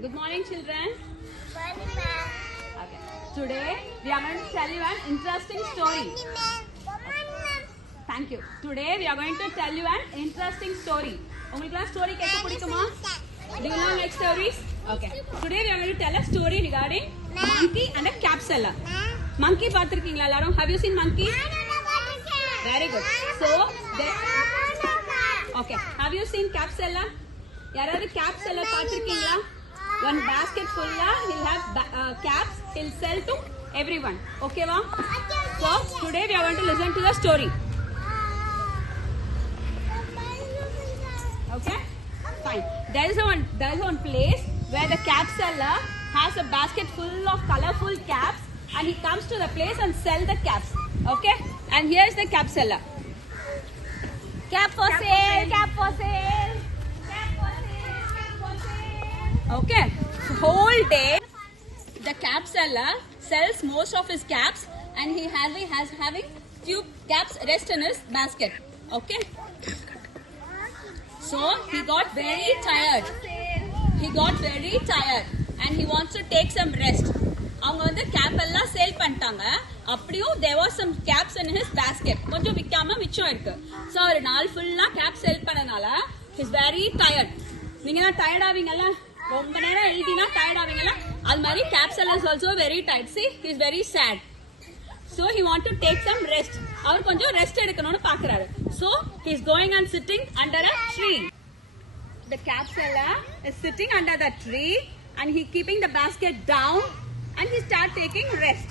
Good morning, children. Okay. Today we are going to tell you an interesting story. Thank you. Today we are going to tell you an interesting story. உங்களுக்கு story கேட்க பிடிக்குமா? Do you know like stories? Okay. Today we are going to tell a story regarding monkey and a capsella. Monkey பார்த்திருக்கீங்களா எல்லாரும்? Have you seen monkey? Very good. So, okay. Have you seen capsella? யாராவது capsella பார்த்திருக்கீங்களா? One basket full he'll have caps. He'll sell to everyone. Okay, va? So today we are going to listen to the story. Okay, fine. There is one place where the cap seller has a basket full of colorful caps, and he comes to the place and sell the caps. Okay, and here is the cap seller. Cap for sale. Cap for sale. Okay, so whole day the cap seller sells most of his caps, and he has having few caps rest in his basket. Okay, so he got very tired. And he wants to take some rest. அவங்க வந்து gap எல்லாம் sale பண்ணிட்டாங்க. அப்படியும் there was some caps in his basket. கொஞ்சம் விக்காம மிச்சம் இருக்கு. So ஒரு நாள் ஃபுல்லா கேப் சேல் பண்ணனால he is very tired. நீங்க தான் டயர்ட் ஆவீங்கல்ல, ரொம்ப நேரம் எழுதினா டயர்ட் ஆவீங்கல்ல, அது மாதிரி cap seller is also very tired. See, he is very sad. So he want to take some rest. அவர் கொஞ்சம் ரெஸ்ட் எடுக்கணும்னு பாக்குறாரு. So he is going and sitting under a tree. The cap seller is sitting under the tree and he keeping the basket down and he start taking rest.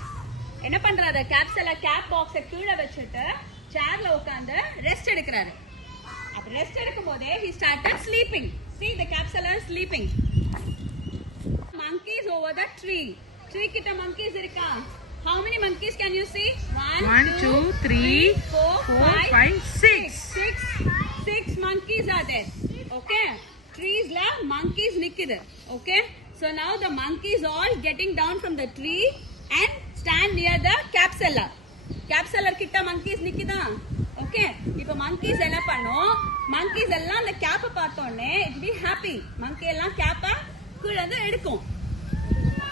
என்ன பண்றாரு? cap seller cap box கீழ வச்சிட்டு சேர்ல உட்கார்ந்து rest எடுக்கறாரு. அப்ப rest எடுக்கும்போதே he started sleeping. See, the cap seller is sleeping. Monkeys over the tree. Tree கிட்ட monkeys இருக்கா? How many monkeys can you see? 1 2 3 4 5 6. Six monkeys are there. Okay, trees la monkeys nikkudu. Okay, so now the monkeys all getting down from the tree and stand near the cap seller. Cap seller kitta monkeys nikkuda. Okay, ipo monkeys ella pannom, monkeys ella அந்த cap பார்த்தோனே it be happy. monkey எல்லாம் cap கீழ இருந்து எடுக்கும்.